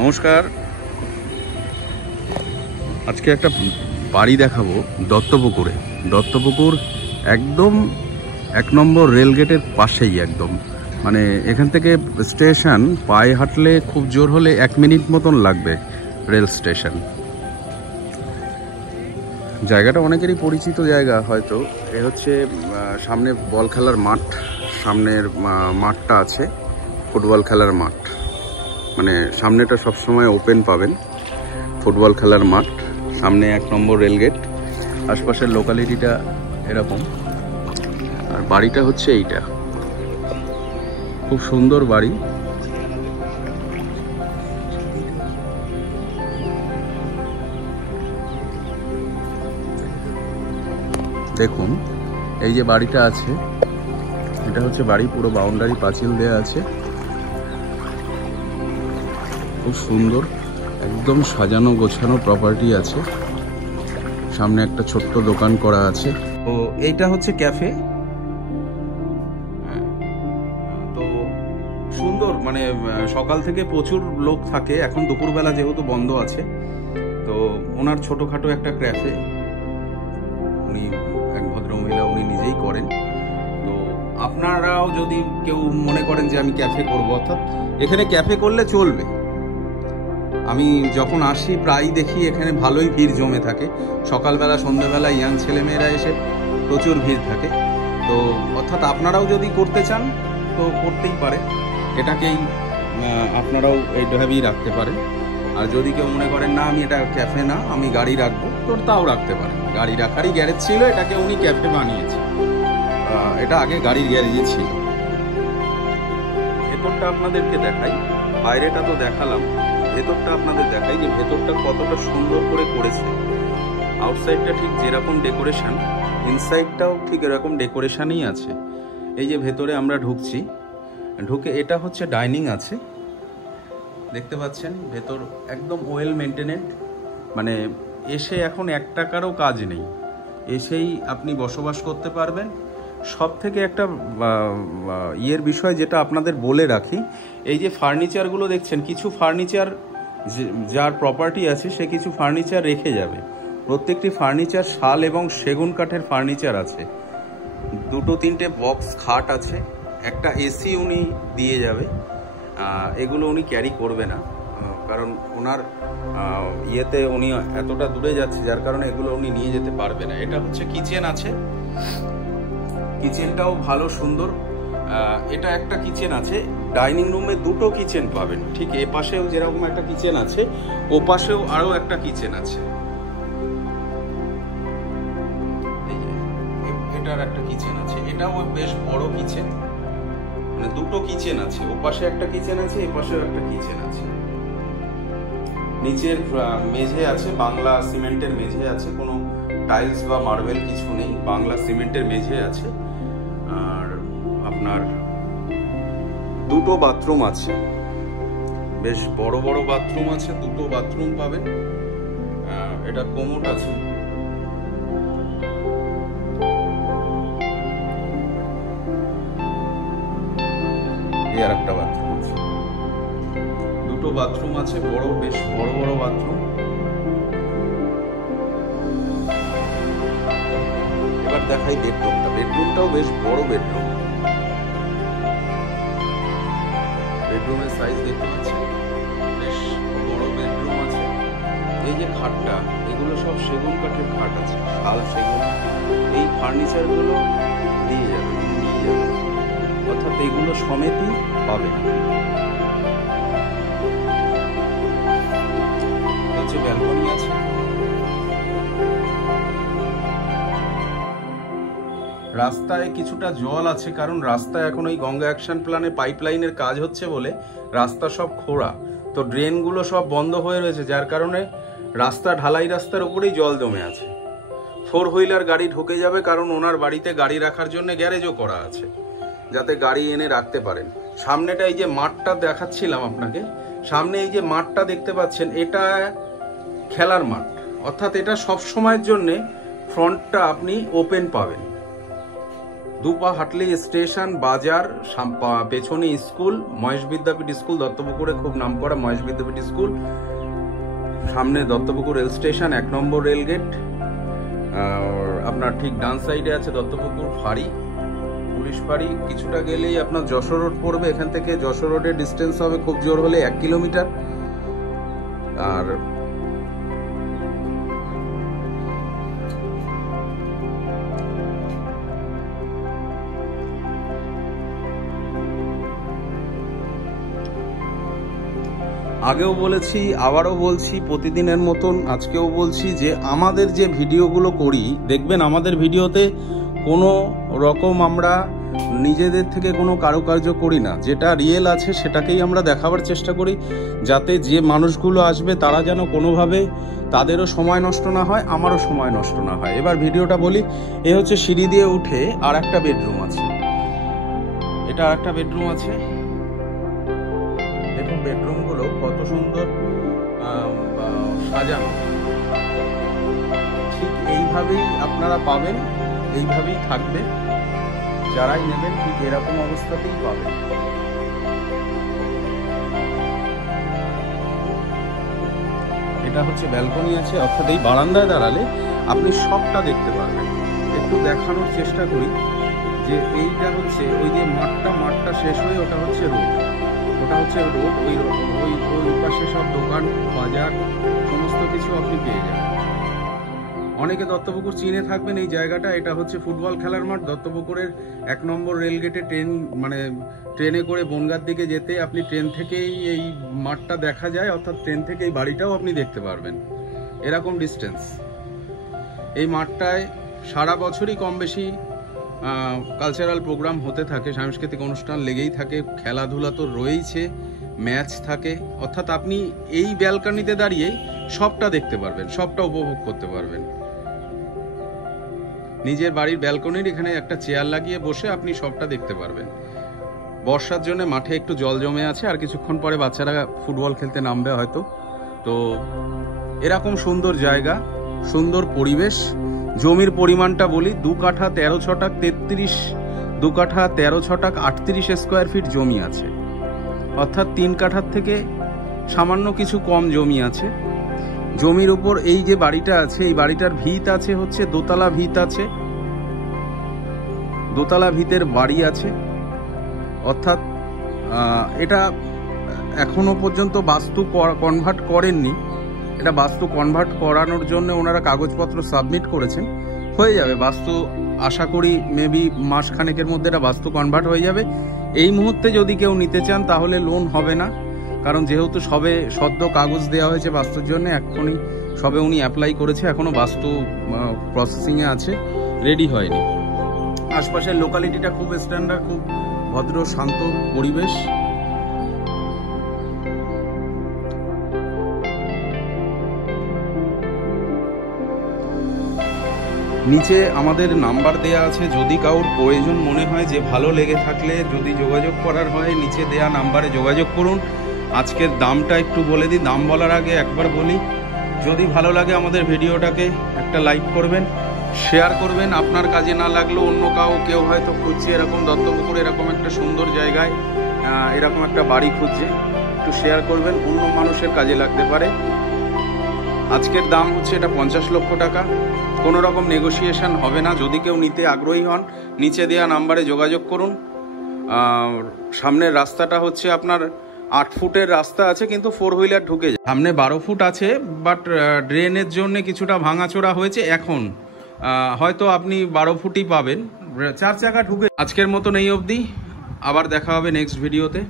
নমস্কার। আজকে একটা বাড়ি দেখাবো দত্তপুকুরে। দত্তপুকুর একদম 1 নম্বর রেলগেটের পাশেই, একদম মানে এখান থেকে স্টেশন পায়ে হাঁটলে খুব জোর হলে 1 মিনিট মতন লাগবে রেল স্টেশন। জায়গাটা অনেকেরই পরিচিত জায়গা হয়তো। এ হচ্ছে সামনে বল খেলার মাঠ, সামনের মাঠটা আছে ফুটবল খেলার মাঠ, মানে সামনেটা সবসময় ওপেন পাবেন। ফুটবল খেলার মাঠ, সামনে 1 নম্বর রেলগেট, আশপাশের লোকালিটিটা এরকম। আর বাড়িটা হচ্ছে এইটা, খুব সুন্দর বাড়ি। দেখুন এই যে বাড়িটা আছে, এটা হচ্ছে বাড়ি, পুরো বাউন্ডারি পাঁচিল দেওয়া আছে, খুব সুন্দর একদম সাজানো গোছানো প্রপার্টি আছে। সামনে একটা ছোট্ট দোকান করা আছে। তো এইটা হচ্ছে ক্যাফে। তো সুন্দর, মানে সকাল থেকে প্রচুর লোক থাকে, এখন দুপুরবেলা যেহেতু বন্ধ আছে। তো ওনার ছোটখাটো একটা ক্যাফে, উনি এক ভদ্রমহিলা, উনি নিজেই করেন। তো আপনারাও যদি কেউ মনে করেন যে আমি ক্যাফে করবো, অর্থাৎ এখানে ক্যাফে করলে চলবে। আমি যখন আসি প্রায়ই দেখি এখানে ভালোই ভিড় জমে থাকে। সকালবেলা সন্ধ্যাবেলা ইয়াং ছেলেমেয়েরা এসে প্রচুর ভিড় থাকে। তো অর্থাৎ আপনারাও যদি করতে চান তো করতেই পারে, এটাকেই আপনারাও এইভাবেই রাখতে পারেন। আর যদি কেউ মনে করেন না আমি এটা ক্যাফে না, আমি গাড়ি রাখবো, তো তাও রাখতে পারেন। গাড়ি রাখারই গ্যারেজ ছিল, এটাকে উনি ক্যাফে বানিয়েছে। এটা আগে গাড়ির গ্যারেজই ছিল। ভেতরটা আপনাদেরকে দেখাই, বাইরেটা তো দেখালাম, ভেতরটা আপনাদের দেখাই যে ভেতরটা কতটা সুন্দর করে করেছে। আউটসাইডটা ঠিক যেরকম ডেকোরেশন, ইনসাইডটাও ঠিক এরকম ডেকোরেশনই আছে। এই যে ভেতরে আমরা ঢুকছি, ঢুকে এটা হচ্ছে ডাইনিং আছে, দেখতে পাচ্ছেন। ভেতর একদম ওয়েল মেনটেনেন্ড, মানে এসে এখন 1 টাকারও কাজ নেই, এসেই আপনি বসবাস করতে পারবেন। সব থেকে একটা ইয়ের বিষয় যেটা আপনাদের বলে রাখি, এই যে ফার্নিচারগুলো দেখছেন, কিছু ফার্নিচার যার প্রপার্টি আছে সে কিছু ফার্নিচার রেখে যাবে। প্রত্যেকটি ফার্নিচার শাল এবং সেগুন কাঠের ফার্নিচার আছে। 2-3টে বক্স খাট আছে, একটা এসি উনি দিয়ে যাবে। এগুলো উনি ক্যারি করবে না, কারণ ওনার ইয়েতে উনি এতটা দূরে যাচ্ছে, যার কারণে এগুলো উনি নিয়ে যেতে পারবে না। এটা হচ্ছে কিচেন আছে, কিচেনটাও ভালো সুন্দর। এটা একটা কিচেন আছে, ডাইনিং রুমে 2টো কিচেন পাবেন। ঠিক এ পাশেও যেরকম একটা কিচেন আছে, ও পাশেও আরো একটা কিচেন আছে। এই যে এটার একটা কিচেন আছে, এটাও বেশ বড় কিচেন, মানে 2টো কিচেন আছে। ও পাশে একটা কিচেন আছে, এ পাশেও একটা কিচেন আছে। নিচের মেঝে আছে, বাংলা সিমেন্টের মেঝে আছে, কোনো টাইলস বা মার্বেল কিছু নেই, বাংলা সিমেন্টের মেঝে আছে। আর আপনার 2টো বাথরুম আছে, বেশ বড় বড় বাথরুম আছে, 2টো বাথরুম পাবেন। এটা কোমোড আছে, এই আর একটা বাথরুম আছে। 2টো বাথরুম আছে, বড়, বেশ বড় বড় বাথরুম। এবার দেখাই বেডরুমটা। বেডরুমটাও বেশ বড় বেডরুম। বেডরুমের সাইজ দেখতে পাচ্ছেন, বেশ বড় বেডরুম আছে। এই যে খাটটা, এগুলো সব সেগুন কাঠের খাট আছে, শাল সেগুন। এই ফার্নিচারগুলো দিয়ে যাবে, নিয়ে যাবে, অর্থাৎ এগুলো সমেতই পাবেন। হচ্ছে ব্যালকনি আছে। রাস্তায় কিছুটা জল আছে, কারণ রাস্তায় এখন ওই গঙ্গা অ্যাকশন প্ল্যানে পাইপলাইনের কাজ হচ্ছে বলে রাস্তা সব খোঁড়া, তো ড্রেনগুলো সব বন্ধ হয়ে রয়েছে, যার কারণে রাস্তা, ঢালাই রাস্তার উপরেই জল জমে আছে। 4 হুইলার গাড়ি ঢুকে যাবে, কারণ ওনার বাড়িতে গাড়ি রাখার জন্য গ্যারেজও করা আছে, যাতে গাড়ি এনে রাখতে পারেন। সামনেটা এই যে মাঠটা দেখাচ্ছিলাম আপনাকে, সামনে এই যে মাঠটা দেখতে পাচ্ছেন, এটা খেলার মাঠ, অর্থাৎ এটা সব সময়ের জন্য ফ্রন্টটা আপনি ওপেন পাবেন। দুপা হাঁটলেই স্টেশন, বাজার, পেছনে স্কুল, মহেশ বিদ্যাপীঠ স্কুল, দত্তপুকুরে খুব নামকরা মহেশ বিদ্যাপীঠ স্কুল, সামনে দত্তপুকুর রেল স্টেশন, 1 নম্বর রেল গেট। আর আপনার ঠিক ডান সাইডে আছে দত্তপুকুর ফাঁড়ি, পুলিশ ফাঁড়ি। কিছুটা গেলেই আপনার যশোর রোড পড়বে। এখান থেকে যশোর রোডের ডিস্টেন্স হবে খুব জোর হলে 1 কিলোমিটার। আর আগেও বলেছি, আবারও বলছি, প্রতিদিনের মতন আজকেও বলছি যে আমাদের যে ভিডিওগুলো করি, দেখবেন আমাদের ভিডিওতে কোনো রকম আমরা নিজেদের থেকে কোনো কারুকার্য করি না। যেটা রিয়েল আছে সেটাকেই আমরা দেখাবার চেষ্টা করি, যাতে যে মানুষগুলো আসবে তারা যেন কোনোভাবে তাদেরও সময় নষ্ট না হয়, আমারও সময় নষ্ট না হয়। এবার ভিডিওটা বলি। এ হচ্ছে সিঁড়ি দিয়ে উঠে আর একটা বেডরুম আছে, এটা আর একটা বেডরুম আছে। দেখুন বেডরুমগুলো কত সুন্দর সাজানো। ঠিক এইভাবেই আপনারা পাবেন, এইভাবেই থাকবে। যারাই নেবেন ঠিক এরকম অবস্থাতেই পাবেন। এটা হচ্ছে ব্যালকনি আছে, অর্থাৎ এই বারান্দায় দাঁড়ালে আপনি সবটা দেখতে পারবেন। একটু দেখানোর চেষ্টা করি যে এইটা হচ্ছে ওই যে মাঠটা শেষ হয়ে ওটা হচ্ছে রোড, ওই পাশে সব দোকান বাজার সমস্ত কিছু আপনি পেয়ে যাবেন। অনেকে দত্তপুকুর চিনে থাকবেন এই জায়গাটা। এটা হচ্ছে ফুটবল খেলার মাঠ। দত্তপুকুরের 1 নম্বর রেলগেটে ট্রেনে করে বনগাঁর দিকে যেতে আপনি ট্রেন থেকেই এই মাঠটা দেখা যায়, অর্থাৎ ট্রেন থেকে এই বাড়িটাও আপনি দেখতে পারবেন, এরকম ডিস্টেন্স। এই মাঠটায় সারা বছরই কম বেশি কালচারাল প্রোগ্রাম হতে থাকে, সাংস্কৃতিক অনুষ্ঠান লেগেই থাকে, খেলাধুলা তো রয়েইছে, ম্যাচ থাকে। অর্থাৎ আপনি এই ব্যালকনিতে দাঁড়িয়েই সবটা দেখতে পারবেন, সবটা উপভোগ করতে পারবেন। নিজের বাড়ির ব্যালকনির এখানে একটা চেয়ার লাগিয়ে বসে আপনি সবটা দেখতে পারবেন। বর্ষার জন্য মাঠে একটু জল জমে আছে, আর কিছুক্ষণ পরে বাচ্চারা ফুটবল খেলতে নামবে হয়তো। তো এরকম সুন্দর জায়গা, সুন্দর পরিবেশ। জমির পরিমাণটা বলি, 2 কাঠা 13 ছটাক 33, 2 কাঠা 13 ছটাক 38 স্কোয়ার ফিট জমি আছে। অর্থাৎ 3 কাঠার থেকে সামান্য কিছু কম জমি আছে। জমির উপর এই যে বাড়িটা আছে, এই বাড়িটার ভিত আছে হচ্ছে দোতলা ভিত আছে, দোতলা ভিতের বাড়ি আছে। অর্থাৎ এটা এখনো পর্যন্ত বাস্তু কনভার্ট করেননি। এটা বাস্তু কনভার্ট করানোর জন্য ওনারা কাগজপত্র সাবমিট করেছেন, হয়ে যাবে বাস্তু। আশা করি মেবি মাসখানেকের মধ্যে এটা বাস্তু কনভার্ট হয়ে যাবে। এই মুহূর্তে যদি কেউ নিতে চান তাহলে লোন হবে না, কারণ যেহেতু সবে সদ্য কাগজ দেওয়া হয়েছে বাস্তুর জন্য, এখনই সবে উনি অ্যাপ্লাই করেছে, এখনো বাস্তু প্রসেসিংয়ে আছে, রেডি হয়নি। আশপাশের লোকালিটিটা খুব স্ট্যান্ডার্ড, খুব ভদ্র শান্ত পরিবেশ। নিচে আমাদের নাম্বার দেয়া আছে, যদি কারোর প্রয়োজন মনে হয়, যে ভালো লেগে থাকলে যদি যোগাযোগ করার হয় নিচে দেয়া নাম্বারে যোগাযোগ করুন। আজকের দামটা একটু বলে দিই। দাম বলার আগে একবার বলি, যদি ভালো লাগে আমাদের ভিডিওটাকে একটা লাইক করবেন, শেয়ার করবেন। আপনার কাজে না লাগলেও অন্য কেউ হয়তো খুঁজছে এরকম দত্তপুকুর এরকম একটা সুন্দর জায়গায় এরকম একটা বাড়ি খুঁজছে, একটু শেয়ার করবেন, অন্য মানুষের কাজে লাগতে পারে। আজকের দাম হচ্ছে এটা 50 লক্ষ টাকা। কোনো রকম নেগোসিয়েশন হবে না। যদি কেউ নিতে আগ্রহী হন নিচে দেওয়া নাম্বারে যোগাযোগ করুন। সামনের রাস্তাটা হচ্ছে আপনার 8 ফুটের রাস্তা আছে, কিন্তু 4 হুইলার ঢুকে যায়। সামনে 12 ফুট আছে, বাট ড্রেনের জন্য কিছুটা ভাঙাচোরা হয়েছে। এখন হয়তো আপনি 12 ফুটই পাবেন, 4 চাকা ঢুকে। আজকের মতন এই অবধি, আবার দেখা হবে নেক্সট ভিডিওতে।